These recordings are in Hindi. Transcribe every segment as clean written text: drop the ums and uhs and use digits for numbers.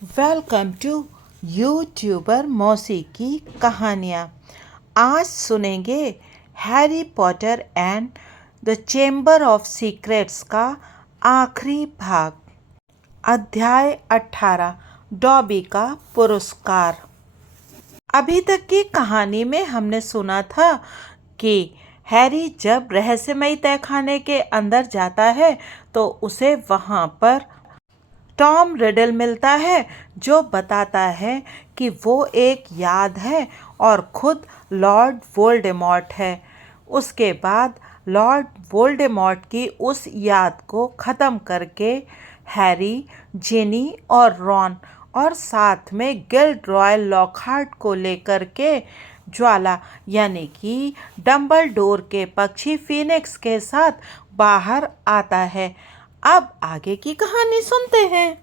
वेलकम टू यूट्यूबर मौसी की कहानियाँ। आज सुनेंगे Harry Potter and the chamber of secrets का आखिरी भाग। अध्याय 18 डॉबी का पुरस्कार। अभी तक की कहानी में हमने सुना था कि हैरी जब रहस्यमयी तहखाने के अंदर जाता है तो उसे वहाँ पर टॉम रिडल मिलता है जो बताता है कि वो एक याद है और खुद लॉर्ड वोल्डेमॉर्ट है। उसके बाद लॉर्ड वोल्डेमॉर्ट की उस याद को ख़त्म करके हैरी, जिनी और रॉन और साथ में गिल्डरॉय लॉकहार्ट को लेकर के ज्वाला यानी कि डंबलडोर के पक्षी फीनिक्स के साथ बाहर आता है। अब आगे की कहानी सुनते हैं।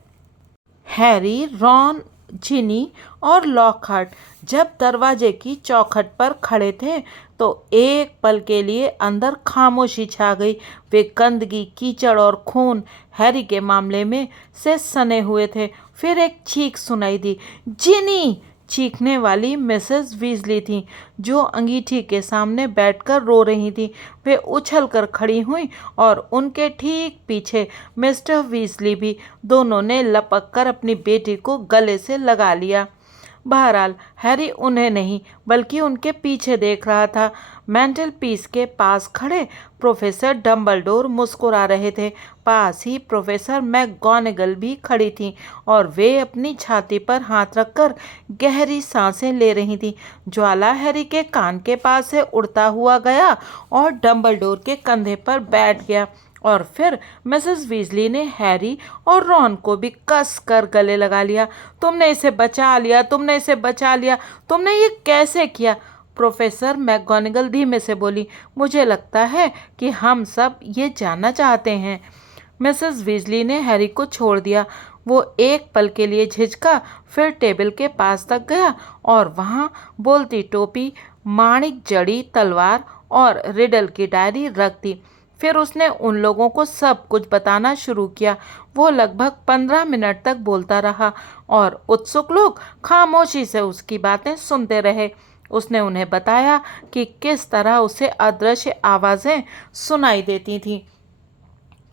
हैरी, रॉन, जिनी और लॉकहार्ट जब दरवाजे की चौखट पर खड़े थे तो एक पल के लिए अंदर खामोशी छा गई। वे गंदगी, कीचड़ और खून हैरी के मामले में से सने हुए थे। फिर एक चीख सुनाई दी। जिनी! चीखने वाली मिसेस वीजली थी जो अंगीठी के सामने बैठकर रो रही थी। वे उछलकर खड़ी हुई और उनके ठीक पीछे मिस्टर वीजली भी। दोनों ने लपक कर अपनी बेटी को गले से लगा लिया। बहरहाल हैरी उन्हें नहीं बल्कि उनके पीछे देख रहा था। मेंटल पीस के पास खड़े प्रोफेसर डंबलडोर मुस्कुरा रहे थे। पास ही प्रोफेसर मैगगोनागल भी खड़ी थी और वे अपनी छाती पर हाथ रखकर गहरी सांसें ले रही थी। ज्वाला हैरी के कान के पास से उड़ता हुआ गया और डंबलडोर के कंधे पर बैठ गया और फिर मिसेस वीजली ने हैरी और रॉन को भी कस कर गले लगा लिया। तुमने इसे बचा लिया, तुमने इसे बचा लिया, तुमने ये कैसे किया? प्रोफेसर मैगगोनागल धीमे से बोली। मुझे लगता है कि हम सब ये जानना चाहते हैं। मिसेस वीजली ने हैरी को छोड़ दिया। वो एक पल के लिए झिझका, फिर टेबल के पास तक गया और वहाँ बोलती टोपी, माणिक जड़ी तलवार और रिडल की डायरी रख दी। फिर उसने उन लोगों को सब कुछ बताना शुरू किया। वो लगभग 15 मिनट तक बोलता रहा और उत्सुक लोग खामोशी से उसकी बातें सुनते रहे। उसने उन्हें बताया कि किस तरह उसे अदृश्य आवाज़ें सुनाई देती थीं,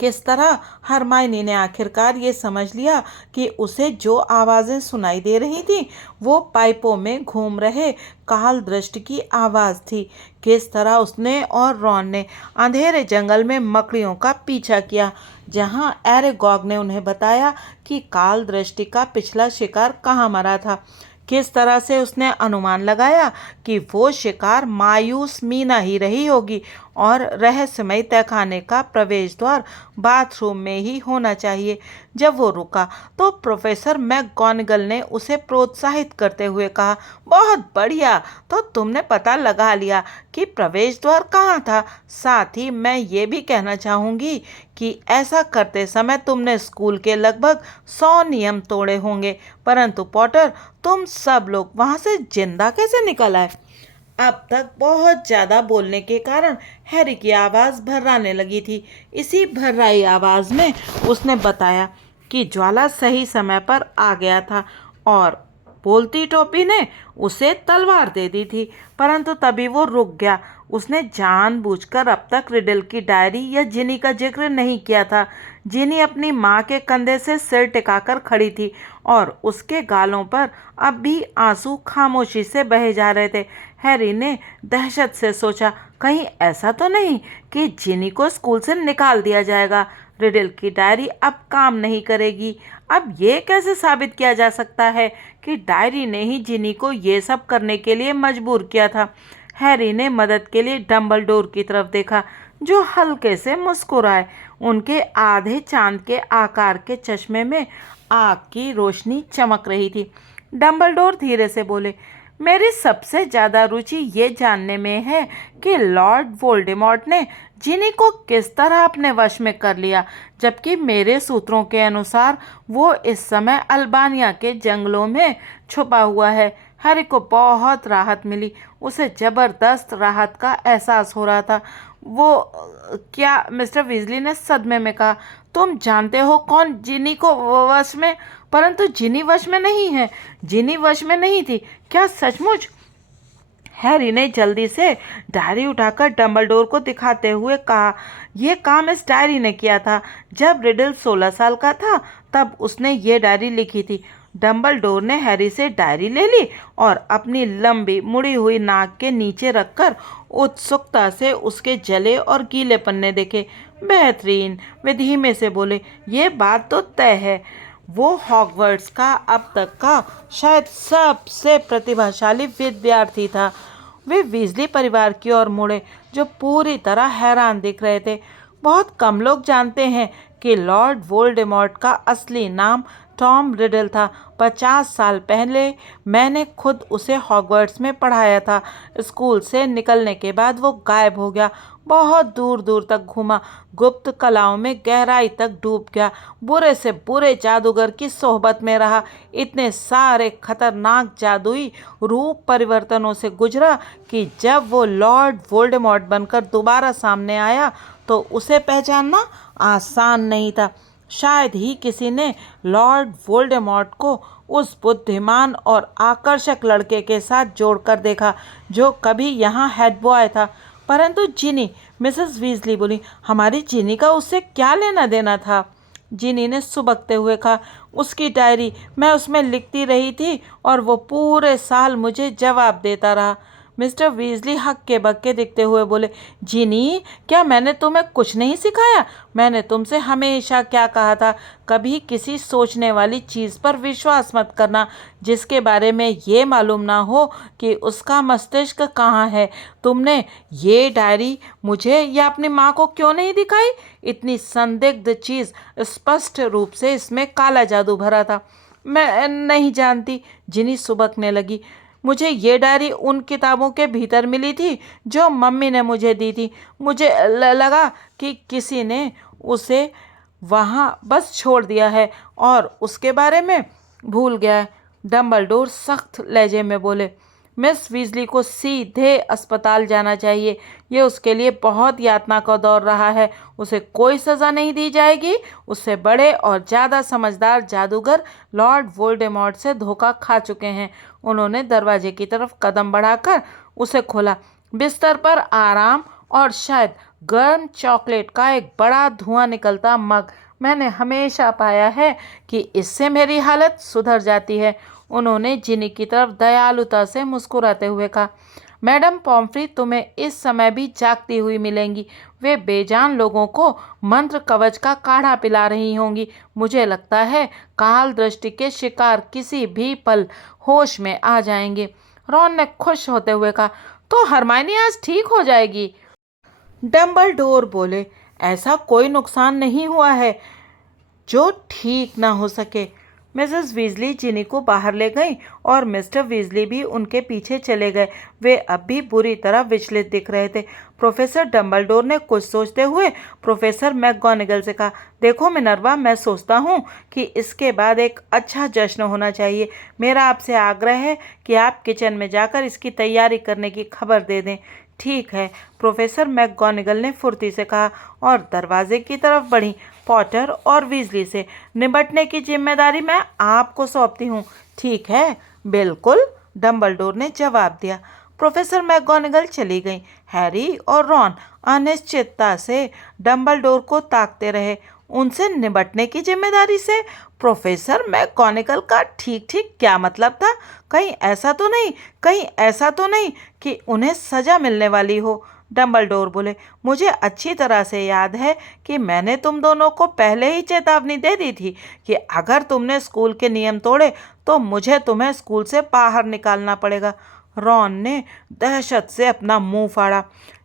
किस तरह हरमायनी ने आखिरकार ये समझ लिया कि उसे जो आवाज़ें सुनाई दे रही थी वो पाइपों में घूम रहे काल दृष्टि की आवाज़ थी, किस तरह उसने और रॉन ने अंधेरे जंगल में मकड़ियों का पीछा किया जहां एरेगॉग ने उन्हें बताया कि काल दृष्टि का पिछला शिकार कहाँ मरा था, किस तरह से उसने अनुमान लगाया कि वो शिकार मायूस मीना ही रही होगी और रहस्यमय तहखाने का प्रवेश द्वार बाथरूम में ही होना चाहिए। जब वो रुका तो प्रोफेसर मैगगोनागल ने उसे प्रोत्साहित करते हुए कहा, बहुत बढ़िया, तो तुमने पता लगा लिया कि प्रवेश द्वार कहाँ था। साथ ही मैं ये भी कहना चाहूँगी कि ऐसा करते समय तुमने स्कूल के लगभग 100 नियम तोड़े होंगे, परंतु पॉटर, तुम सब लोग वहाँ से जिंदा कैसे निकल आए? अब तक बहुत ज़्यादा बोलने के कारण हैरी की आवाज़ भर्राने लगी थी। इसी भर्राई आवाज़ में उसने बताया कि ज्वाला सही समय पर आ गया था और बोलती टोपी ने उसे तलवार दे दी थी, परंतु तभी वो रुक गया। उसने जानबूझकर अब तक रिडल की डायरी या जिनी का जिक्र नहीं किया था। जिनी अपनी माँ के कंधे से सिर टिकाकर खड़ी थी और उसके गालों पर अब भी आंसू खामोशी से बहे जा रहे थे। हैरी ने दहशत से सोचा, कहीं ऐसा तो नहीं कि जिनी को स्कूल से निकाल दिया जाएगा। रिडल की डायरी अब काम नहीं करेगी। अब ये कैसे साबित किया जा सकता है कि डायरी ने ही जिनी को ये सब करने के लिए मजबूर किया था? हैरी ने मदद के लिए डंबलडोर की तरफ देखा जो हल्के से मुस्कुराए। उनके आधे चांद के आकार के चश्मे में आग की रोशनी चमक रही थी। डंबलडोर धीरे से बोले, मेरी सबसे ज़्यादा रुचि ये जानने में है कि लॉर्ड वोल्डेमॉर्ट ने जिनी को किस तरह अपने वश में कर लिया, जबकि मेरे सूत्रों के अनुसार वो इस समय अल्बानिया के जंगलों में छुपा हुआ है। हैरी को बहुत राहत मिली। उसे ज़बरदस्त राहत का एहसास हो रहा था। वो क्या? मिस्टर वीजली ने सदमे में कहा, तुम जानते हो कौन जिनी को वश में? परंतु जिनी वश में नहीं है। जिनी वश में नहीं थी, क्या सचमुच? हैरी ने जल्दी से डायरी उठाकर डंबलडोर को दिखाते हुए कहा, यह काम इस डायरी ने किया था। जब रिडल 16 साल का था तब उसने ये डायरी लिखी थी। डंबलडोर ने हैरी से डायरी ले ली और अपनी लंबी मुड़ी हुई नाक के नीचे रखकर उत्सुकता से उसके जले और गीले पन्ने देखे। बेहतरीन, वे धीमे से बोले, ये बात तो तय है, वो हॉगवर्ट्स का अब तक का शायद सबसे प्रतिभाशाली विद्यार्थी था। वे वीजली परिवार की ओर मुड़े, जो पूरी तरह हैरान दिख रहे थे। बहुत कम लोग जानते हैं कि लॉर्ड वोल्डेमॉर्ट का असली नाम टॉम रिडल था। 50 साल पहले मैंने खुद उसे हॉगवर्ट्स में पढ़ाया था। स्कूल से निकलने के बाद वो गायब हो गया, बहुत दूर दूर तक घूमा, गुप्त कलाओं में गहराई तक डूब गया, बुरे से बुरे जादूगर की सोहबत में रहा, इतने सारे खतरनाक जादुई रूप परिवर्तनों से गुजरा कि जब वो लॉर्ड वोल्डेमॉर्ट बनकर दोबारा सामने आया तो उसे पहचानना आसान नहीं था। शायद ही किसी ने लॉर्ड वोल्डेमॉर्ट को उस बुद्धिमान और आकर्षक लड़के के साथ जोड़कर देखा जो कभी यहाँ हेड बॉय था। परंतु जिनी, मिसेस वीजली बोली, हमारी जिनी का उससे क्या लेना देना था? जिनी ने सुबकते हुए कहा, उसकी डायरी, मैं उसमें लिखती रही थी और वो पूरे साल मुझे जवाब देता रहा। मिस्टर वीजली हक्के बक्के दिखते हुए बोले, जिनी, क्या मैंने तुम्हें कुछ नहीं सिखाया? मैंने तुमसे हमेशा क्या कहा था, कभी किसी सोचने वाली चीज़ पर विश्वास मत करना जिसके बारे में ये मालूम ना हो कि उसका मस्तिष्क कहाँ है। तुमने ये डायरी मुझे या अपनी माँ को क्यों नहीं दिखाई? इतनी संदिग्ध चीज़, स्पष्ट रूप से इसमें काला जादू भरा था। मैं नहीं जानती, जिनी सुबकने लगी। मुझे ये डायरी उन किताबों के भीतर मिली थी जो मम्मी ने मुझे दी थी। मुझे लगा कि किसी ने उसे वहाँ बस छोड़ दिया है और उसके बारे में भूल गया है। डंबलडोर सख्त लहजे में बोले, मिस वीजली को सीधे अस्पताल जाना चाहिए। ये उसके लिए बहुत यातना का दौर रहा है। उसे कोई सज़ा नहीं दी जाएगी। उससे बड़े और ज़्यादा समझदार जादूगर लॉर्ड वोल्डेमॉर्ट से धोखा खा चुके हैं। उन्होंने दरवाजे की तरफ कदम बढ़ाकर उसे खोला। बिस्तर पर आराम और शायद गर्म चॉकलेट का एक बड़ा धुआं निकलता मग। मैंने हमेशा पाया है कि इससे मेरी हालत सुधर जाती है। उन्होंने जिनी की तरफ दयालुता से मुस्कुराते हुए कहा, मैडम पॉम्फ्री तुम्हें इस समय भी जागती हुई मिलेंगी। वे बेजान लोगों को मंत्र कवच का काढ़ा पिला रही होंगी। मुझे लगता है काल दृष्टि के शिकार किसी भी पल होश में आ जाएंगे। रॉन ने खुश होते हुए कहा, तो हरमाइनी आज ठीक हो जाएगी। डंबलडोर बोले, ऐसा कोई नुकसान नहीं हुआ है जो ठीक ना हो सके। मिसेस वीजली जिनी को बाहर ले गई और मिस्टर वीजली भी उनके पीछे चले गए। वे अब भी बुरी तरह विचलित दिख रहे थे। प्रोफेसर डंबलडोर ने कुछ सोचते हुए प्रोफेसर मैकगोनागल से कहा, देखो मिनर्वा, मैं सोचता हूँ कि इसके बाद एक अच्छा जश्न होना चाहिए। मेरा आपसे आग्रह है कि आप किचन में जाकर इसकी तैयारी करने की खबर दे दें। ठीक है, प्रोफेसर मैकगोनागल ने फुर्ती से कहा और दरवाजे की तरफ बढ़ी। पॉटर और वीजली से निपटने की जिम्मेदारी मैं आपको सौंपती हूँ। ठीक है, बिल्कुल, डंबलडोर ने जवाब दिया। प्रोफेसर मैकगोनागल चली गई। हैरी और रॉन अनिश्चितता से डंबलडोर को ताकते रहे। उनसे निपटने की जिम्मेदारी से प्रोफेसर मैकगोनागल का ठीक ठीक क्या मतलब था? कहीं ऐसा तो नहीं कि उन्हें सजा मिलने वाली हो। डंबलडोर बोले, मुझे अच्छी तरह से याद है कि मैंने तुम दोनों को पहले ही चेतावनी दे दी थी कि अगर तुमने स्कूल के नियम तोड़े तो मुझे तुम्हें स्कूल से बाहर निकालना पड़ेगा। रॉन ने दहशत से अपना मुंह फाड़ा,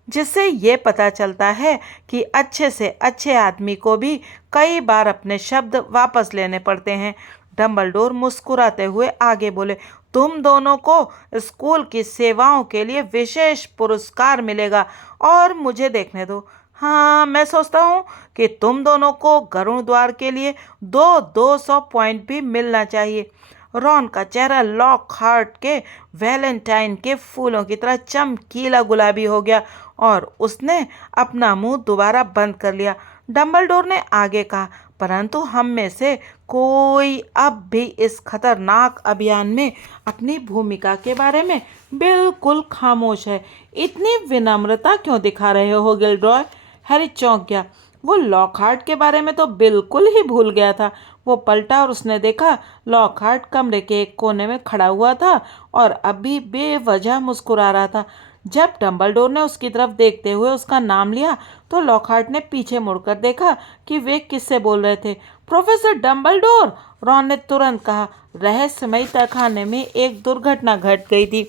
जिससे ये पता चलता है कि अच्छे से अच्छे आदमी को भी कई बार अपने शब्द वापस लेने पड़ते हैं। डंबलडोर मुस्कुराते हुए आगे बोले, तुम दोनों को स्कूल की सेवाओं के लिए विशेष पुरस्कार मिलेगा और मुझे देखने दो। हाँ, मैं सोचता हूँ कि तुम दोनों को गरुड़ द्वार के लिए 200 पॉइंट भी मिलना चाहिए। रॉन का चेहरा लॉक हार्ट के वैलेंटाइन के फूलों की तरह चमकीला गुलाबी हो गया और उसने अपना मुंह दोबारा बंद कर लिया। डंबलडोर ने आगे कहा, परंतु हम में से कोई अब भी इस खतरनाक अभियान में अपनी भूमिका के बारे में बिल्कुल खामोश है। इतनी विनम्रता क्यों दिखा रहे हो गिल्डरॉय? हैरी चौंक गया। वो लॉकहार्ट के बारे में तो बिल्कुल ही भूल गया था। वो पलटा और उसने देखा लॉकहार्ट कमरे के एक कोने में खड़ा हुआ था और अभी बेवजह मुस्कुरा रहा था। जब डंबलडोर ने उसकी तरफ देखते हुए उसका नाम लिया तो लॉकहार्ट ने पीछे मुड़कर देखा कि वे किससे बोल रहे थे। प्रोफेसर डंबलडोर, रॉन ने तुरंत कहा। रहस्यमयी तहखाने में एक दुर्घटना घट गई थी।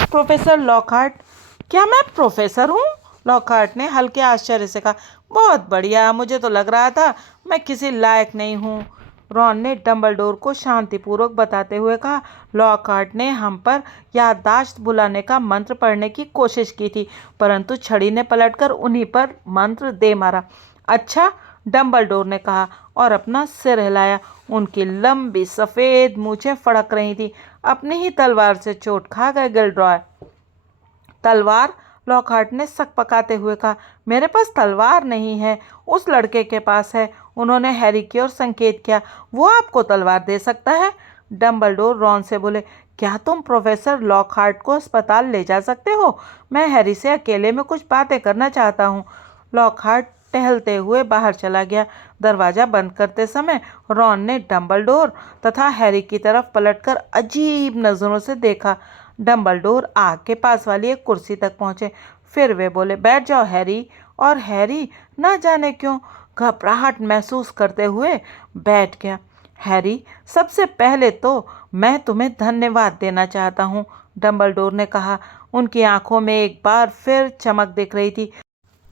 प्रोफेसर लॉकहार्ट, क्या मैं प्रोफेसर हूँ? लॉकहार्ट ने हल्के आश्चर्य से कहा। बहुत बढ़िया, मुझे तो लग रहा था मैं किसी लायक नहीं हूँ, रॉन ने डंबलडोर को शांतिपूर्वक बताते हुए कहा। लॉकहार्ट ने हम पर याददाश्त भुलाने का मंत्र पढ़ने की कोशिश की थी, परंतु छड़ी ने पलटकर उन्हीं पर मंत्र दे मारा। अच्छा, डंबलडोर ने कहा और अपना सिर हिलाया। उनकी लंबी सफ़ेद मूछें फड़क रही थी। अपनी ही तलवार से चोट खा गए गिल्डरॉय। तलवार? लॉकहार्ट ने सक पकाते हुए कहा। मेरे पास तलवार नहीं है, उस लड़के के पास है। उन्होंने हैरी की ओर संकेत किया। वो आपको तलवार दे सकता है। डंबलडोर रॉन से बोले। क्या तुम प्रोफेसर लॉकहार्ट को अस्पताल ले जा सकते हो? मैं हैरी से अकेले में कुछ बातें करना चाहता हूँ। लॉकहार्ट टहलते हुए बाहर चला गया। दरवाज़ा बंद करते समय रॉन ने डंबलडोर तथा हैरी की तरफ पलटकर अजीब नज़रों से देखा। डंबलडोर आग के पास वाली एक कुर्सी तक पहुंचे। फिर वे बोले, बैठ जाओ हैरी। और हैरी न जाने क्यों घबराहट महसूस करते हुए बैठ गया। हैरी, सबसे पहले तो मैं तुम्हें धन्यवाद देना चाहता हूँ, डंबलडोर ने कहा। उनकी आंखों में एक बार फिर चमक दिख रही थी।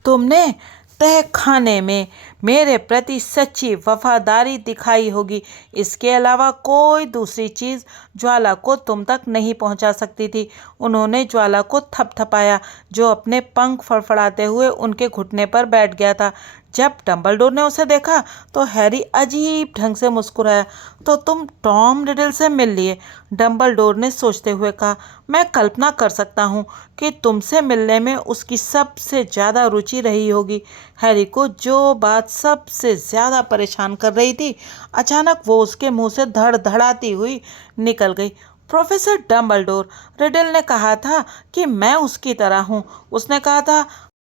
तुमने तहखाने में मेरे प्रति सच्ची वफादारी दिखाई होगी। इसके अलावा कोई दूसरी चीज़ ज्वाला को तुम तक नहीं पहुंचा सकती थी। उन्होंने ज्वाला को थपथपाया, जो अपने पंख फड़फड़ाते हुए उनके घुटने पर बैठ गया था। जब डंबलडोर ने उसे देखा तो हैरी अजीब ढंग से मुस्कुराया। तो तुम टॉम रिडल से मिल लिए? डंबलडोर ने सोचते हुए कहा। मैं कल्पना कर सकता हूँ कि तुमसे मिलने में उसकी सबसे ज़्यादा रुचि रही होगी। हैरी को जो बात सबसे ज़्यादा परेशान कर रही थी, अचानक वो उसके मुंह से धड़धड़ाती हुई निकल गई। प्रोफेसर डंबलडोर, रिडल ने कहा था कि मैं उसकी तरह हूँ। उसने कहा था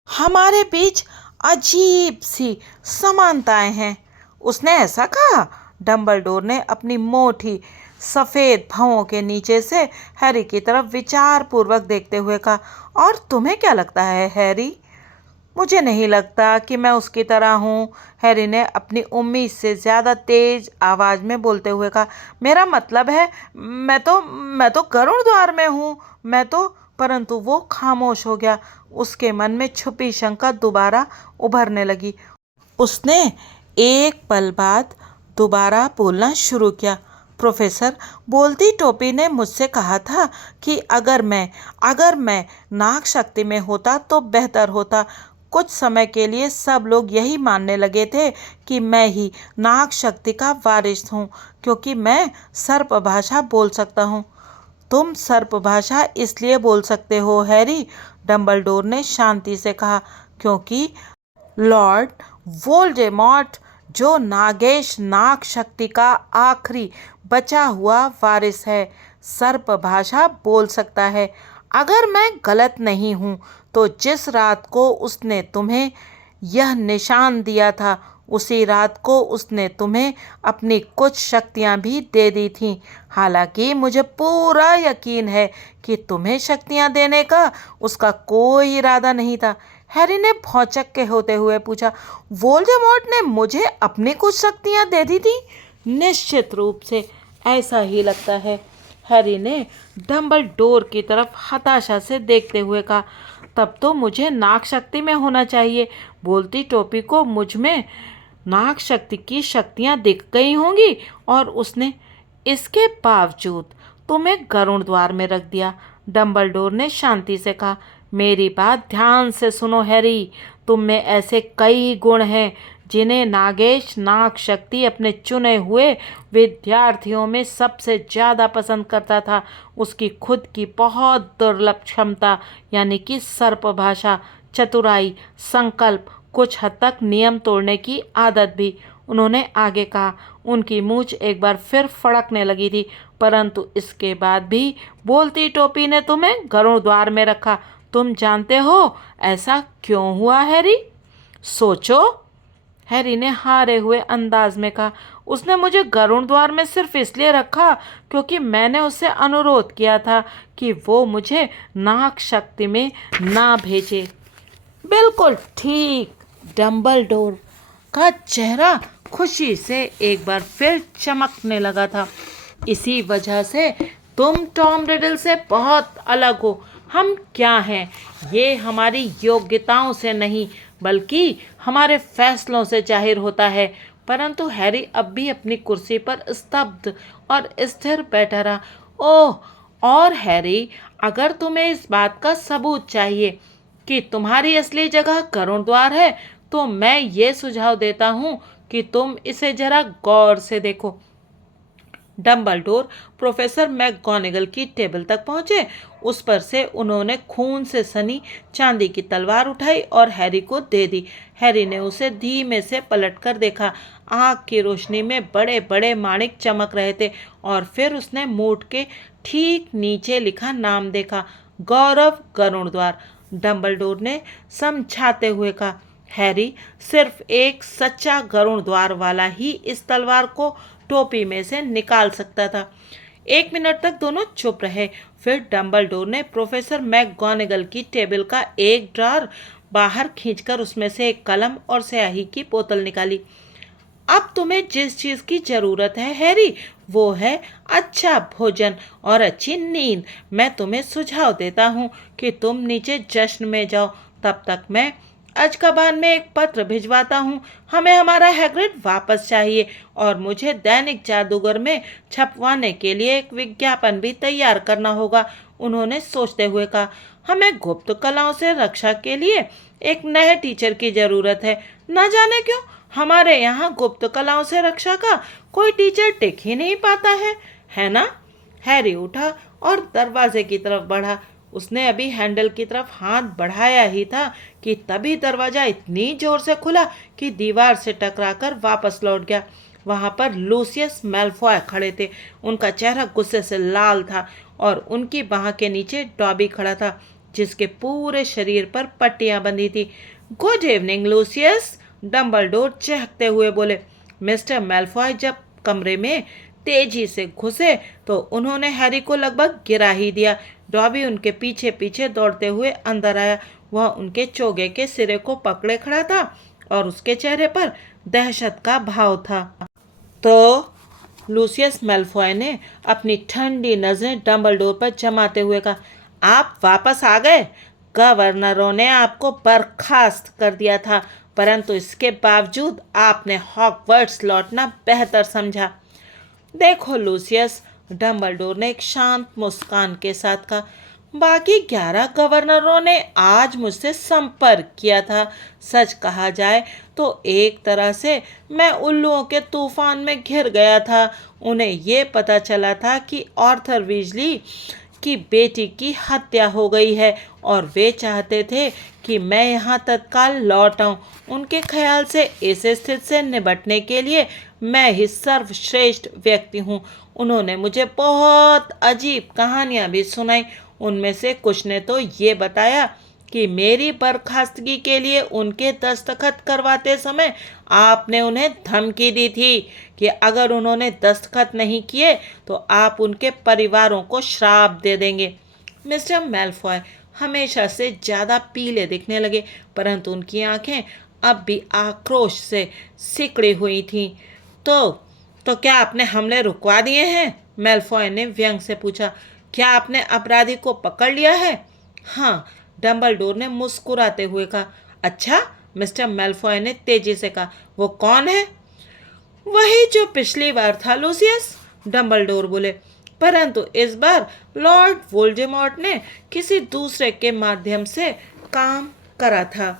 हमारे बीच अजीब सी समानताएं हैं। उसने ऐसा कहा? डंबलडोर ने अपनी मोटी सफ़ेद भौं के नीचे से हैरी की तरफ विचार पूर्वक देखते हुए कहा। और तुम्हें क्या लगता है हैरी? मुझे नहीं लगता कि मैं उसकी तरह हूँ, हैरी ने अपनी उम्मीद से ज़्यादा तेज आवाज़ में बोलते हुए कहा। मेरा मतलब है मैं तो गरुड़ द्वार में हूँ। मैं तो परंतु वो खामोश हो गया। उसके मन में छुपी शंका दोबारा उभरने लगी। उसने एक पल बाद दोबारा बोलना शुरू किया। प्रोफेसर, बोलती टोपी ने मुझसे कहा था कि अगर मैं नाग शक्ति में होता तो बेहतर होता। कुछ समय के लिए सब लोग यही मानने लगे थे कि मैं ही नाग शक्ति का वारिस हूँ, क्योंकि मैं सर्प भाषा बोल सकता हूँ। तुम सर्प भाषा इसलिए बोल सकते हो हैरी, डंबलडोर ने शांति से कहा, क्योंकि लॉर्ड वोल्डेमॉर्ट, जो नागेश नाग शक्ति का आखिरी बचा हुआ वारिस है, सर्प भाषा बोल सकता है। अगर मैं गलत नहीं हूँ तो जिस रात को उसने तुम्हें यह निशान दिया था, उसी रात को उसने तुम्हें अपनी कुछ शक्तियाँ भी दे दी थीं। हालांकि मुझे पूरा यकीन है कि तुम्हें शक्तियाँ देने का उसका कोई इरादा नहीं था। हैरी ने भौचक्के के होते हुए पूछा। वोल्डेमॉर्ट ने मुझे अपनी कुछ शक्तियाँ दे दी थी? निश्चित रूप से ऐसा ही लगता है, हैरी ने डंबलडोर की तरफ हताशा से देखते हुए कहा। तब तो मुझे नाग शक्ति में होना चाहिए। बोलती टोपी को मुझ में नाग शक्ति की शक्तियाँ दिख गई होंगी और उसने इसके बावजूद तुम्हें गरुड़ द्वार में रख दिया, डंबलडोर ने शांति से कहा। मेरी बात ध्यान से सुनो हैरी, तुम में ऐसे कई गुण हैं जिन्हें नागेश नाग शक्ति अपने चुने हुए विद्यार्थियों में सबसे ज़्यादा पसंद करता था। उसकी खुद की बहुत दुर्लभ क्षमता, यानी कि सर्प भाषा, चतुराई, संकल्प, कुछ हद तक नियम तोड़ने की आदत भी। उन्होंने आगे कहा। उनकी मूंछ एक बार फिर फड़कने लगी थी। परंतु इसके बाद भी बोलती टोपी ने तुम्हें गरुड़ द्वार में रखा। तुम जानते हो ऐसा क्यों हुआ हैरी? सोचो, हैरी ने हारे हुए अंदाज में कहा। उसने मुझे गरुड़ द्वार में सिर्फ इसलिए रखा क्योंकि मैंने उससे अनुरोध किया था कि वो मुझे नाग शक्ति में ना भेजे। बिल्कुल ठीक। डंबलडोर का चेहरा खुशी से एक बार फिर चमकने लगा था। इसी वजह से तुम टॉम रिडल से बहुत अलग हो। हम क्या हैं? ये हमारी योग्यताओं से नहीं बल्कि हमारे फैसलों से जाहिर होता है। परंतु हैरी अब भी अपनी कुर्सी पर स्तब्ध और स्थिर बैठा रहा। ओह, और हैरी, अगर तुम्हें इस बात का सबूत चाहिए कि तुम्हारी असली जगह गरुड़ द्वार है तो मैं ये सुझाव देता हूँ कि तुम इसे जरा गौर से देखो। डंबलडोर प्रोफेसर मैकगोनागल की टेबल तक पहुंचे। उस पर से उन्होंने खून से सनी चांदी की तलवार उठाई और हैरी को दे दी। हैरी ने उसे धीमे से पलटकर देखा। आग की रोशनी में बड़े बड़े माणिक चमक रहे थे और फिर उसने मूठ के ठीक नीचे लिखा नाम देखा, गौरव गरुड़ द्वार। डंबलडोर ने समझाते हुए कहा, हैरी, सिर्फ एक सच्चा गरुड़ द्वार वाला ही इस तलवार को टोपी में से निकाल सकता था। 1 मिनट तक दोनों चुप रहे। फिर डंबलडोर ने प्रोफेसर मैकगोनागल की टेबल का एक ड्रॉर बाहर खींचकर उसमें से एक कलम और स्याही की बोतल निकाली। अब तुम्हें जिस चीज की जरूरत है हैरी, वो है अच्छा भोजन और अच्छी नींद। मैं तुम्हें सुझाव देता हूँ कि तुम नीचे जश्न में जाओ। तब तक मैं अजकाबान में एक पत्र भिजवाता हूँ। हमें हमारा हैग्रिड वापस चाहिए और मुझे दैनिक जादूगर में छपवाने के लिए एक विज्ञापन भी तैयार करना होगा। उन्होंने सोचते हुए कहा, हमें गुप्त कलाओं से रक्षा के लिए एक नए टीचर की जरूरत है। न जाने क्यों हमारे यहाँ गुप्त कलाओं से रक्षा का कोई टीचर टिक ही नहीं पाता है ना? हैरी उठा और दरवाजे की तरफ बढ़ा। उसने अभी हैंडल की तरफ हाथ बढ़ाया ही था कि तभी दरवाजा इतनी जोर से खुला कि दीवार से टकराकर वापस लौट गया। वहां पर लूसियस मैल्फॉय खड़े थे। उनका चेहरा गुस्से से लाल था और उनकी बाह के नीचे डॉबी खड़ा था जिसके पूरे शरीर पर पट्टियां बंधी थी। गुड इवनिंग लूसियस, डंबलडोर चहकते हुए बोले। मिस्टर मैल्फॉय जब कमरे में तेजी से घुसे तो उन्होंने हैरी को लगभग गिरा ही दिया। डॉबी उनके पीछे पीछे दौड़ते हुए अंदर आया। वह उनके चोगे के सिरे को पकड़े खड़ा था और उसके चेहरे पर दहशत का भाव था। तो लूसियस मैल्फॉय ने अपनी ठंडी नजरें डंबलडोर पर जमाते हुए कहा, आप वापस आ गए। गवर्नरों ने आपको बर्खास्त कर दिया था, परंतु इसके बावजूद आपने हॉगवर्ट्स लौटना बेहतर समझा। देखो लूसियस, डंबलडोर ने एक शांत मुस्कान के साथ कहा, बाकी 11 गवर्नरों ने आज मुझसे संपर्क किया था। सच कहा जाए तो एक तरह से मैं उल्लुओं के तूफान में घिर गया था। उन्हें ये पता चला था कि आर्थर वीजली की बेटी की हत्या हो गई है और वे चाहते थे कि मैं यहाँ तत्काल लौट आऊँ। उनके ख्याल से इस स्थिति से निपटने के लिए मैं ही सर्वश्रेष्ठ व्यक्ति हूँ। उन्होंने मुझे बहुत अजीब कहानियाँ भी सुनाई। उनमें से कुछ ने तो ये बताया कि मेरी बर्खास्तगी के लिए उनके दस्तखत करवाते समय आपने उन्हें धमकी दी थी कि अगर उन्होंने दस्तखत नहीं किए तो आप उनके परिवारों को श्राप दे देंगे। मिस्टर मैल्फॉय हमेशा से ज़्यादा पीले दिखने लगे, परंतु उनकी आंखें अब भी आक्रोश से सिकड़ी हुई थीं। तो क्या आपने हमले रुकवा दिए हैं? मैल्फॉय ने व्यंग से पूछा। क्या आपने अपराधी को पकड़ लिया है? हाँ, डंबलडोर ने मुस्कुराते हुए कहा। अच्छा, मिस्टर मैल्फॉय ने तेजी से कहा, वो कौन है? वही जो पिछली बार था लूसियस, डंबलडोर बोले, परंतु इस बार लॉर्ड वोल्डेमॉर्ट ने किसी दूसरे के माध्यम से काम करा था।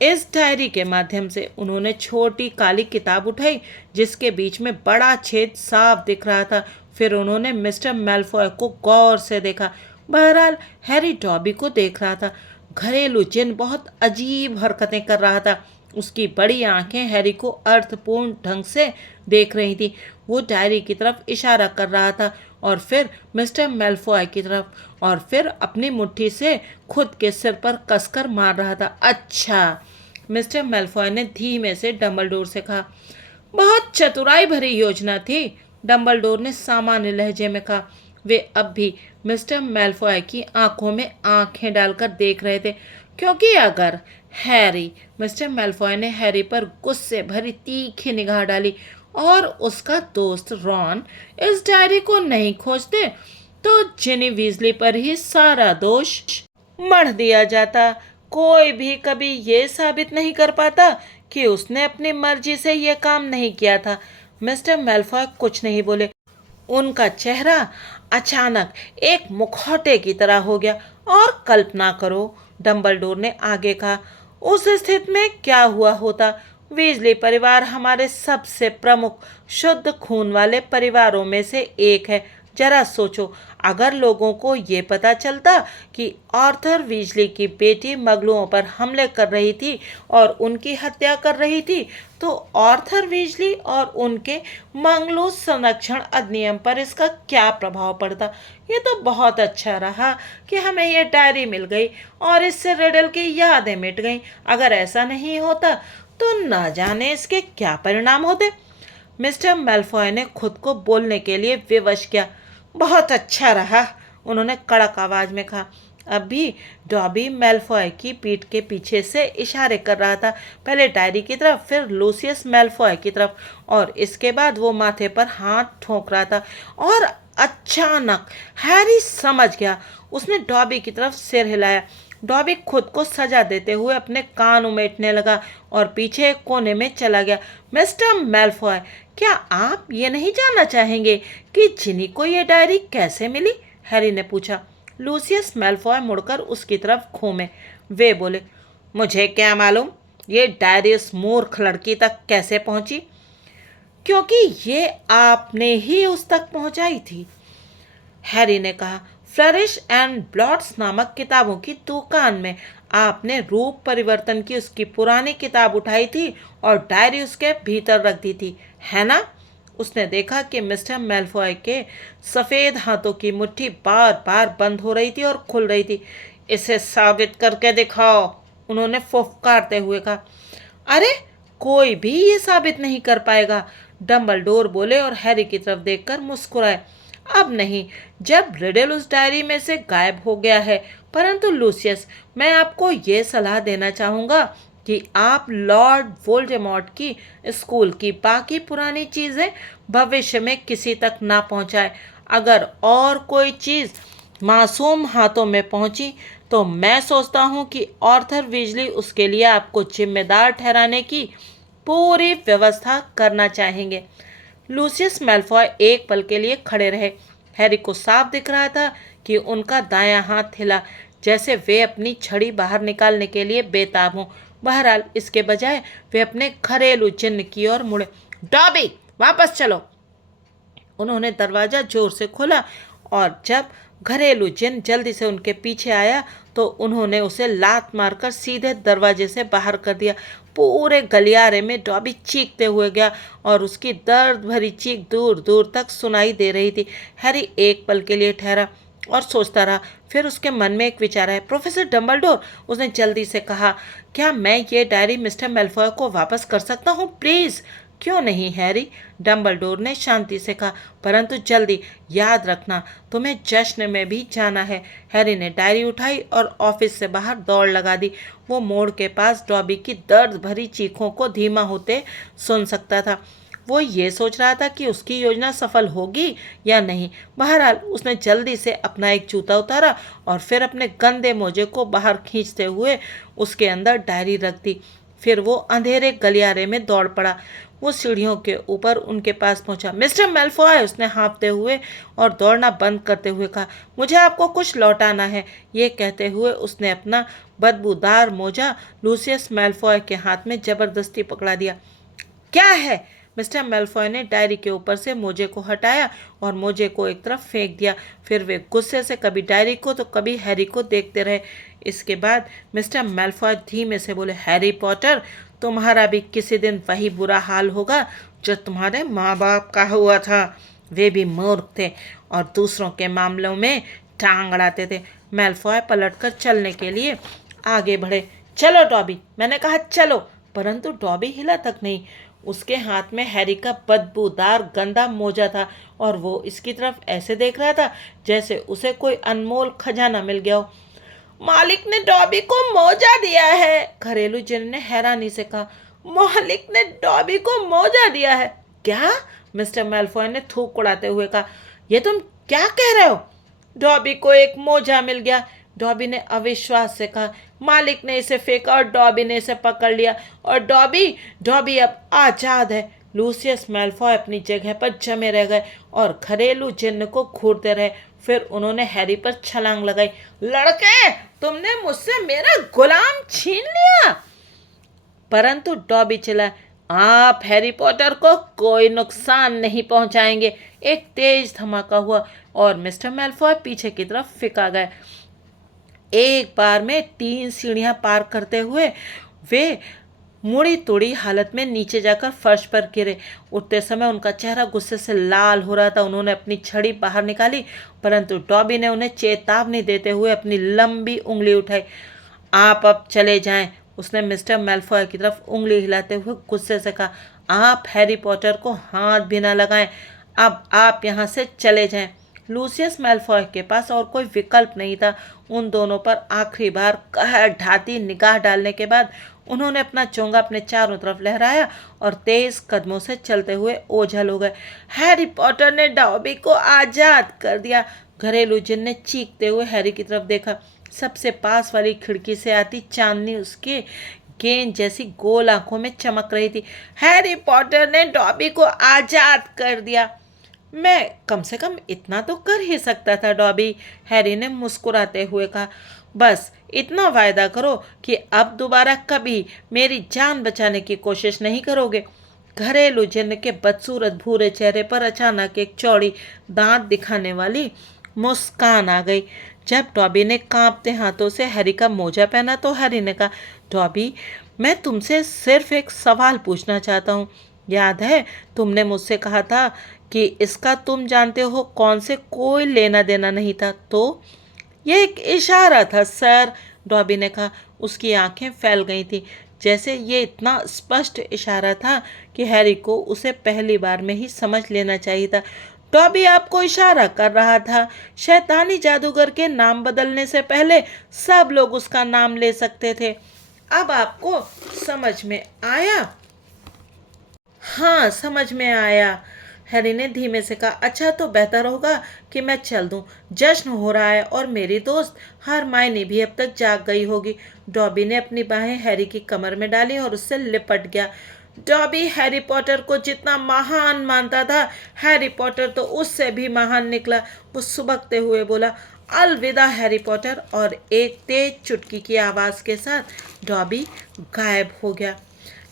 इस डायरी के माध्यम से उन्होंने छोटी काली किताब उठाई जिसके बीच में बड़ा छेद साफ दिख रहा था। फिर उन्होंने मिस्टर मैल्फॉय को गौर से देखा। बहरहाल हैरी डॉबी को देख रहा था। घरेलू जिन बहुत अजीब हरकतें कर रहा था। उसकी बड़ी आंखें हैरी को अर्थपूर्ण ढंग से देख रही थी। वो डायरी की तरफ इशारा कर रहा था और फिर मिस्टर मेलफॉय की तरफ और फिर अपनी मुट्ठी से खुद के सिर पर कसकर मार रहा था। अच्छा, मिस्टर मेलफॉय ने धीमे से डंबलडोर से कहा। बहुत चतुराई भरी योजना थी, डंबलडोर ने सामान्य लहजे में कहा। वे अब भी मिस्टर मेलफॉय की आंखों में आंखें डालकर देख रहे थे, क्योंकि अगर हैरी, मिस्टर मेलफॉय ने हैरी पर गुस्से भरी तीखी निगाह डाली, और उसका दोस्त रॉन इस डायरी को नहीं खोजते तो जिनी वीजली पर ही सारा दोष मढ़ दिया जाता। कोई भी कभी ये साबित नहीं कर पाता कि उसने अपनी मर्जी से यह काम नहीं किया था। मिस्टर मेलफॉय कुछ नहीं बोले। उनका चेहरा अचानक एक मुखौटे की तरह हो गया। और कल्पना करो, डंबलडोर ने आगे कहा, उस स्थिति में क्या हुआ होता। वीजली परिवार हमारे सबसे प्रमुख शुद्ध खून वाले परिवारों में से एक है। जरा सोचो, अगर लोगों को ये पता चलता कि आर्थर वीजली की बेटी मगलुओं पर हमले कर रही थी और उनकी हत्या कर रही थी, तो आर्थर वीजली और उनके मंगलू संरक्षण अधिनियम पर इसका क्या प्रभाव पड़ता। ये तो बहुत अच्छा रहा कि हमें ये डायरी मिल गई और इससे रिडल की यादें मिट गईं। अगर ऐसा नहीं होता तो ना जाने इसके क्या परिणाम होते। मिस्टर मेलफॉय ने खुद को बोलने के लिए विवश किया। बहुत अच्छा रहा, उन्होंने कड़क आवाज में कहा। अब भी डॉबी मेलफॉय की पीठ के पीछे से इशारे कर रहा था, पहले डायरी की तरफ, फिर लूसियस मेलफॉय की तरफ, और इसके बाद वो माथे पर हाथ ठोक रहा था। और अचानक हैरी समझ गया। उसने डॉबी की तरफ सिर हिलाया। डॉबी खुद को सजा देते हुए अपने कान उमेटने लगा और पीछे एक कोने में चला गया। मिस्टर मेलफॉय, क्या आप ये नहीं जानना चाहेंगे कि जिनी को ये डायरी कैसे मिली? हैरी ने पूछा। लूसियस मेलफॉय मुड़कर उसकी तरफ घूमे। वे बोले, मुझे क्या मालूम ये डायरी उस मूर्ख लड़की तक कैसे पहुंची, क्योंकि ये आपने ही उस तक पहुंचाई थी, हैरी ने कहा। फ्लरिश एंड ब्लॉट्स नामक किताबों की दुकान में आपने रूप परिवर्तन की उसकी पुरानी किताब उठाई थी और डायरी उसके भीतर रख दी थी, है ना? उसने देखा कि मिस्टर मेलफॉय के सफ़ेद हाथों की मुट्ठी बार बार बंद हो रही थी और खुल रही थी। इसे साबित करके दिखाओ, उन्होंने फुफकारते हुए कहा। अरे, कोई भी ये साबित नहीं कर पाएगा, डंबलडोर बोले और हैरी की तरफ देखकर मुस्कुराए। अब नहीं, जब रिडल उस डायरी में से गायब हो गया है। परंतु लूसियस, मैं आपको ये सलाह देना चाहूँगा कि आप लॉर्ड वोल्डेमॉर्ट की स्कूल की बाकी पुरानी चीज़ें भविष्य में किसी तक ना पहुँचाए। अगर और कोई चीज़ मासूम हाथों में पहुँची तो मैं सोचता हूँ कि आर्थर वीजली उसके लिए आपको जिम्मेदार ठहराने की पूरी व्यवस्था करना चाहेंगे। लूसियस मेलफॉय एक पल के लिए खड़े रहे। हैरी को साफ दिख रहा था कि उनका दायां हाथ हिला, जैसे वे अपनी छड़ी बाहर निकालने के लिए बेताब हों। बहरहाल इसके बजाय वे अपने घरेलू चिन्ह की ओर मुड़े। डॉबी, वापस चलो, उन्होंने दरवाज़ा जोर से खोला, और जब घरेलू जिन जल्दी से उनके पीछे आया तो उन्होंने उसे लात मारकर सीधे दरवाजे से बाहर कर दिया। पूरे गलियारे में डॉबी चीखते हुए गया और उसकी दर्द भरी चीख दूर दूर तक सुनाई दे रही थी। हैरी एक पल के लिए ठहरा और सोचता रहा। फिर उसके मन में एक विचार आया। प्रोफेसर डंबलडोर, उसने जल्दी से कहा, क्या मैं ये डायरी मिस्टर मेलफॉय को वापस कर सकता हूँ, प्लीज़? क्यों नहीं हैरी, डंबलडोर ने शांति से कहा, परंतु जल्दी, याद रखना तुम्हें जश्न में भी जाना है। हैरी ने डायरी उठाई और ऑफिस से बाहर दौड़ लगा दी। वो मोड़ के पास डॉबी की दर्द भरी चीखों को धीमा होते सुन सकता था। वो ये सोच रहा था कि उसकी योजना सफल होगी या नहीं। बहरहाल उसने जल्दी से अपना एक जूता उतारा और फिर अपने गंदे मोजे को बाहर खींचते हुए उसके अंदर डायरी रख दी। फिर वो अंधेरे गलियारे में दौड़ पड़ा। वो सीढ़ियों के ऊपर उनके पास पहुंचा। मिस्टर मेलफॉय, उसने हाँफते हुए और दौड़ना बंद करते हुए कहा, मुझे आपको कुछ लौटाना है। ये कहते हुए उसने अपना बदबूदार मोजा लूसियस मेलफॉय के हाथ में जबरदस्ती पकड़ा दिया। क्या है? मिस्टर मेलफॉय ने डायरी के ऊपर से मोजे को हटाया और मोजे को एक तरफ फेंक दिया। फिर वे गुस्से से कभी डायरी को तो कभी हैरी को देखते रहे। इसके बाद मिस्टर मेलफॉय धीमे से बोले, हैरी पॉटर, तुम्हारा भी किसी दिन वही बुरा हाल होगा जो तुम्हारे माँ बाप का हुआ था। वे भी मूर्ख थे और दूसरों के मामलों में टांग अड़ाते थे। मेलफॉय पलटकर चलने के लिए आगे बढ़े। चलो डॉबी, मैंने कहा चलो। परंतु डॉबी हिला तक नहीं। उसके हाथ में हैरी का बदबूदार गंदा मोजा था और वो इसकी तरफ ऐसे देख रहा था जैसे उसे कोई अनमोल खजाना मिल गया हो। मालिक ने डॉबी को मोजा दिया है, घरेलू जिन ने हैरानी से कहा। मालिक ने डॉबी को मोजा दिया है? क्या? मिस्टर मेलफॉय ने थूक उड़ाते हुए कहा। ये तुम क्या कह रहे हो? डॉबी को एक मोजा मिल गया, डॉबी ने अविश्वास से कहा। मालिक ने इसे फेंका और डॉबी ने इसे पकड़ लिया और डॉबी अब आजाद है। लूसियस मेलफॉय अपनी जगह पर जमे रह गए और घरेलू जिन्न को घूरते रहे। फिर उन्होंने हैरी पर छलांग लगाई। लड़के, तुमने मुझसे मेरा गुलाम छीन लिया। परंतु डॉबी चिल्लाया, आप हैरी पॉटर को कोई नुकसान नहीं पहुंचाएंगे। एक तेज धमाका हुआ और मिस्टर मेलफॉय पीछे की तरफ फिका गए। एक बार में 3 सीढ़ियां पार करते हुए वे मुड़ी तुड़ी हालत में नीचे जाकर फर्श पर गिरे। उठते समय उनका चेहरा गुस्से से लाल हो रहा था। उन्होंने अपनी छड़ी बाहर निकाली, परंतु डॉबी ने उन्हें चेतावनी देते हुए अपनी लंबी उंगली उठाई। आप अब चले जाएं, उसने मिस्टर मेलफॉय की तरफ उंगली हिलाते हुए गुस्से से कहा। आप हैरी पॉटर को हाथ भी ना लगाएं। अब आप यहाँ से चले जाएं। लूसियस मेलफॉय के पास और कोई विकल्प नहीं था। उन दोनों पर आखिरी बार कहर ढाती निगाह डालने के बाद उन्होंने अपना चोंगा अपने चारों तरफ लहराया और तेज कदमों से चलते हुए ओझल हो गए। हैरी पॉटर ने डॉबी को आजाद कर दिया। घरेलू जिन ने चीखते हुए हैरी की तरफ देखा। सबसे पास वाली खिड़की से आती चांदनी उसके गेंद जैसी गोल आंखों में चमक रही थी। हैरी पॉटर ने डॉबी को आजाद कर दिया। मैं कम से कम इतना तो कर ही सकता था डॉबी, हैरी ने मुस्कुराते हुए कहा। बस इतना वायदा करो कि अब दोबारा कभी मेरी जान बचाने की कोशिश नहीं करोगे। घरेलू जिन्न के बदसूरत भूरे चेहरे पर अचानक एक चौड़ी दांत दिखाने वाली मुस्कान आ गई। जब डॉबी ने कांपते हाथों से हैरी का मोजा पहना तो हैरी ने कहा, डॉबी, मैं तुमसे सिर्फ एक सवाल पूछना चाहता हूँ। याद है तुमने मुझसे कहा था कि इसका तुम जानते हो कौन से कोई लेना देना नहीं था? तो यह एक इशारा था सर, डॉबी ने कहा। उसकी आंखें फैल गई थीं, जैसे ये इतना स्पष्ट इशारा था कि हैरी को उसे पहली बार में ही समझ लेना चाहिए था। डॉबी आपको इशारा कर रहा था। शैतानी जादूगर के नाम बदलने से पहले सब लोग उसका नाम ले सकते थे। अब आपको समझ में आया? हाँ, समझ में आया, हैरी ने धीमे से कहा। अच्छा, तो बेहतर होगा कि मैं चल दूं। जश्न हो रहा है और मेरी दोस्त हरमाइनी भी अब तक जाग गई होगी। डॉबी ने अपनी बाहें हैरी की कमर में डाली और उससे लिपट गया। डॉबी हैरी पॉटर को जितना महान मानता था, हैरी पॉटर तो उससे भी महान निकला। वो सुबकते हुए बोला, अलविदा हैरी पॉटर, और एक तेज चुटकी की आवाज़ के साथ डॉबी गायब हो गया।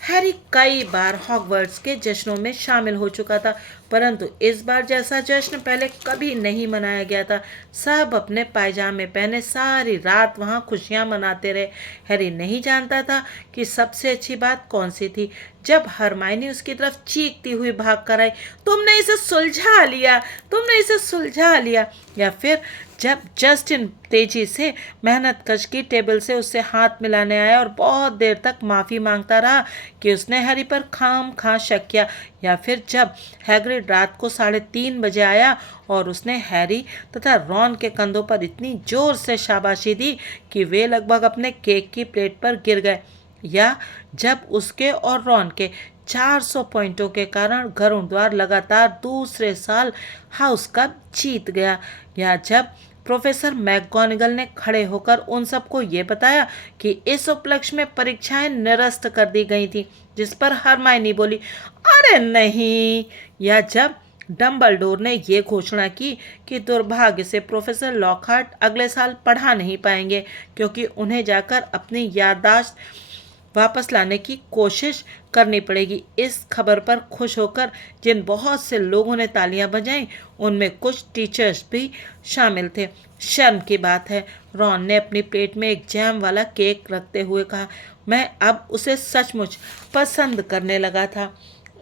हैरी कई बार हॉगवर्ट्स के जश्नों में शामिल हो चुका था, परंतु इस बार जैसा जश्न पहले कभी नहीं मनाया गया था। सब अपने पायजामे पहने सारी रात वहाँ खुशियाँ मनाते रहे। हैरी नहीं जानता था कि सबसे अच्छी बात कौन सी थी। जब हरमाइनी उसकी तरफ चीखती हुई भाग कर आई, तुमने इसे सुलझा लिया, तुमने इसे सुलझा लिया। या फिर जब जस्टिन तेजी से मेहनत कश की टेबल से उससे हाथ मिलाने आया और बहुत देर तक माफ़ी मांगता रहा कि उसने हैरी पर खाम खा शक किया। या फिर जब हैग्रिड रात को 3:30 बजे आया और उसने हैरी तथा रॉन के कंधों पर इतनी जोर से शाबाशी दी कि वे लगभग अपने केक की प्लेट पर गिर गए। या जब उसके और रॉन के 400 पॉइंटों के कारण घरों द्वार लगातार दूसरे साल हाउस कप जीत गया। या जब प्रोफेसर मैकगोनागल ने खड़े होकर उन सबको ये बताया कि इस उपलक्ष्य में परीक्षाएं निरस्त कर दी गई थी, जिस पर हरमाइनी बोली, अरे नहीं। या जब डम्बलडोर ने ये घोषणा की कि दुर्भाग्य से प्रोफेसर लॉकहार्ट अगले साल पढ़ा नहीं पाएंगे क्योंकि उन्हें जाकर अपनी याददाश्त वापस लाने की कोशिश करनी पड़ेगी। इस खबर पर खुश होकर जिन बहुत से लोगों ने तालियां बजाईं, उनमें कुछ टीचर्स भी शामिल थे। शर्म की बात है, रॉन ने अपनी प्लेट में एक जैम वाला केक रखते हुए कहा। मैं अब उसे सचमुच पसंद करने लगा था।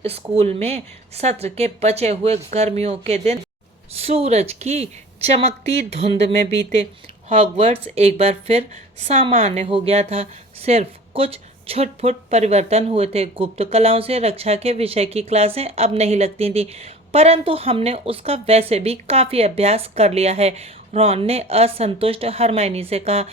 स्कूल में सत्र के बचे हुए गर्मियों के दिन सूरज की चमकती धुंध में बीते। हॉगवर्ट्स एक बार फिर सामान्य हो गया था। सिर्फ कुछ छुटपुट परिवर्तन हुए थे। गुप्त कलाओं से रक्षा के विषय की क्लासें अब नहीं लगती थी, परंतु हमने उसका वैसे भी काफी अभ्यास कर लिया है, रॉन ने असंतुष्ट हरमाइनी से कहा।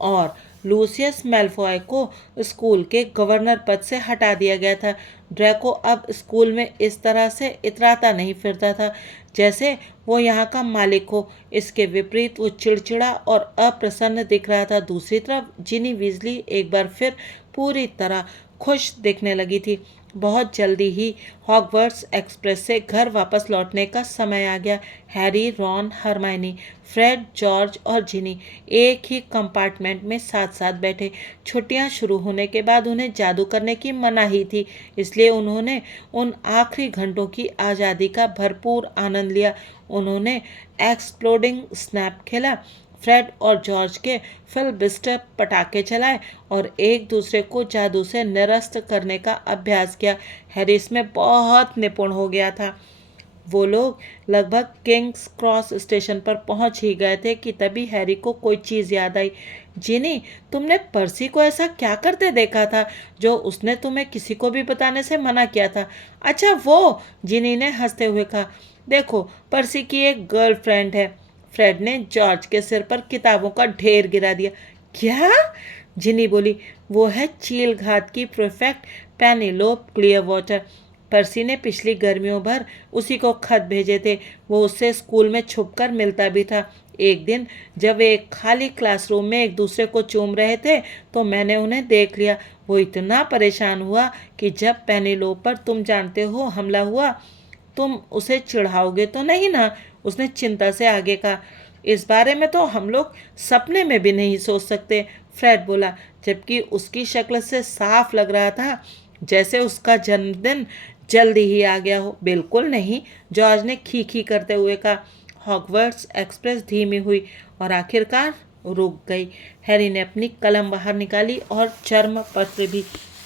और लूसियस मैल्फॉय को स्कूल के गवर्नर पद से हटा दिया गया था। ड्रैको अब स्कूल में इस तरह से इतराता नहीं फिरता था जैसे वो यहाँ का मालिक हो। इसके विपरीत वो चिड़चिड़ा और अप्रसन्न दिख रहा था। दूसरी तरफ जिनी वीजली एक बार फिर पूरी तरह खुश दिखने लगी थी। बहुत जल्दी ही हॉगवर्ट्स एक्सप्रेस से घर वापस लौटने का समय आ गया। Harry, Ron, Hermione, Fred, George और जिनी एक ही कंपार्टमेंट में साथ साथ बैठे। छुट्टियां शुरू होने के बाद उन्हें जादू करने की मनाही थी, इसलिए उन्होंने उन आखिरी घंटों की आज़ादी का भरपूर आनंद लिया। उन्होंने एक्सप्लोडिंग स्नैप खेला, फ्रेड और जॉर्ज के फिलबिस्टर पटाखे चलाए और एक दूसरे को जादू से निरस्त करने का अभ्यास किया। हैरी इसमें बहुत निपुण हो गया था। वो लोग लगभग किंग्स क्रॉस स्टेशन पर पहुंच ही गए थे कि तभी हैरी को कोई चीज़ याद आई। जिनी, तुमने पर्सी को ऐसा क्या करते देखा था जो उसने तुम्हें किसी को भी बताने से मना किया था? अच्छा वो, जिनी ने हंसते हुए कहा। देखो, पर्सी की एक गर्लफ्रेंड है। फ्रेड ने जॉर्ज के सिर पर किताबों का ढेर गिरा दिया। क्या? जिनी बोली। वो है चील घाट की प्रीफेक्ट पेनीलोप क्लियरवाटर। पर्सी ने पिछली गर्मियों भर उसी को खत भेजे थे। वो उससे स्कूल में छुपकर मिलता भी था। एक दिन जब वे एक खाली क्लासरूम में एक दूसरे को चूम रहे थे तो मैंने उन्हें देख लिया। वो इतना परेशान हुआ कि जब पेनीलोप पर तुम जानते हो हमला हुआ, तुम उसे चिढ़ाओगे तो नहीं ना? उसने चिंता से आगे कहा। इस बारे में तो हम लोग सपने में भी नहीं सोच सकते, फ्रेड बोला, जबकि उसकी शक्ल से साफ लग रहा था जैसे उसका जन्मदिन जल्दी ही आ गया हो। बिल्कुल नहीं, जॉर्ज ने खी करते हुए कहा। हॉगवर्ट्स एक्सप्रेस धीमी हुई और आखिरकार रुक गई। हैरी ने अपनी कलम बाहर निकाली और चर्म पत्र भी।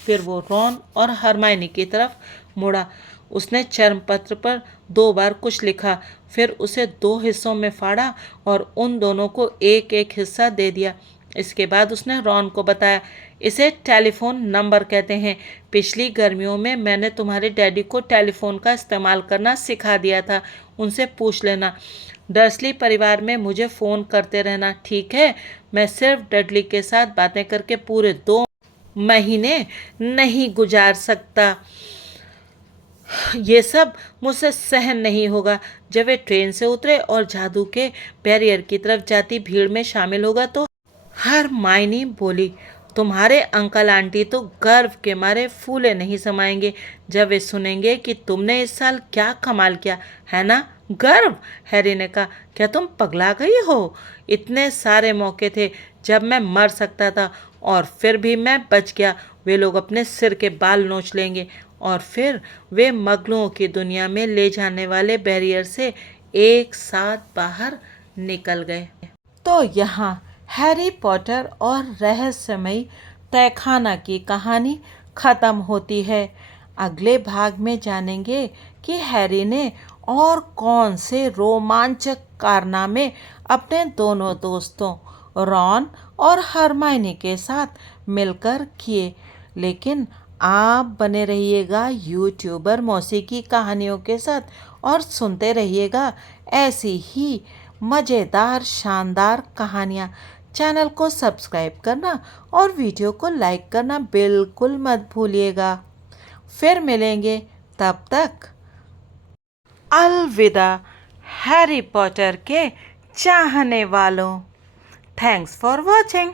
फिर वो रॉन और हरमाइनी की तरफ मुड़ा। उसने चर्म पत्र पर 2 बार कुछ लिखा, फिर उसे 2 हिस्सों में फाड़ा और उन दोनों को एक एक हिस्सा दे दिया। इसके बाद उसने रॉन को बताया, इसे टेलीफोन नंबर कहते हैं। पिछली गर्मियों में मैंने तुम्हारे डैडी को टेलीफोन का इस्तेमाल करना सिखा दिया था। उनसे पूछ लेना। डर्सली परिवार में मुझे फ़ोन करते रहना, ठीक है? मैं सिर्फ डडली के साथ बातें करके पूरे 2 महीने नहीं गुजार सकता। ये सब मुझसे सहन नहीं होगा। जब वे ट्रेन से उतरे और जादू के बैरियर की तरफ जाती भीड़ में शामिल होगा तो हरमाइनी बोली, तुम्हारे अंकल आंटी तो गर्व के मारे फूले नहीं समाएंगे जब वे सुनेंगे कि तुमने इस साल क्या कमाल किया है ना? गर्व? हैरी ने कहा। क्या तुम पगला गई हो? इतने सारे मौके थे जब मैं मर सकता था और फिर भी मैं बच गया। वे लोग अपने सिर के बाल नोच लेंगे। और फिर वे मगलों की दुनिया में ले जाने वाले बैरियर से एक साथ बाहर निकल गए। तो यहाँ हैरी पॉटर और रहस्यमयी तहखाना की कहानी खत्म होती है। अगले भाग में जानेंगे कि हैरी ने और कौन से रोमांचक कारनामे अपने दोनों दोस्तों रॉन और हरमाइनी के साथ मिलकर किए। लेकिन आप बने रहिएगा यूट्यूबर मौसी की कहानियों के साथ और सुनते रहिएगा ऐसी ही मज़ेदार शानदार कहानियाँ। चैनल को सब्सक्राइब करना और वीडियो को लाइक करना बिल्कुल मत भूलिएगा। फिर मिलेंगे, तब तक अलविदा हैरी पॉटर के चाहने वालों। Thanks for watching.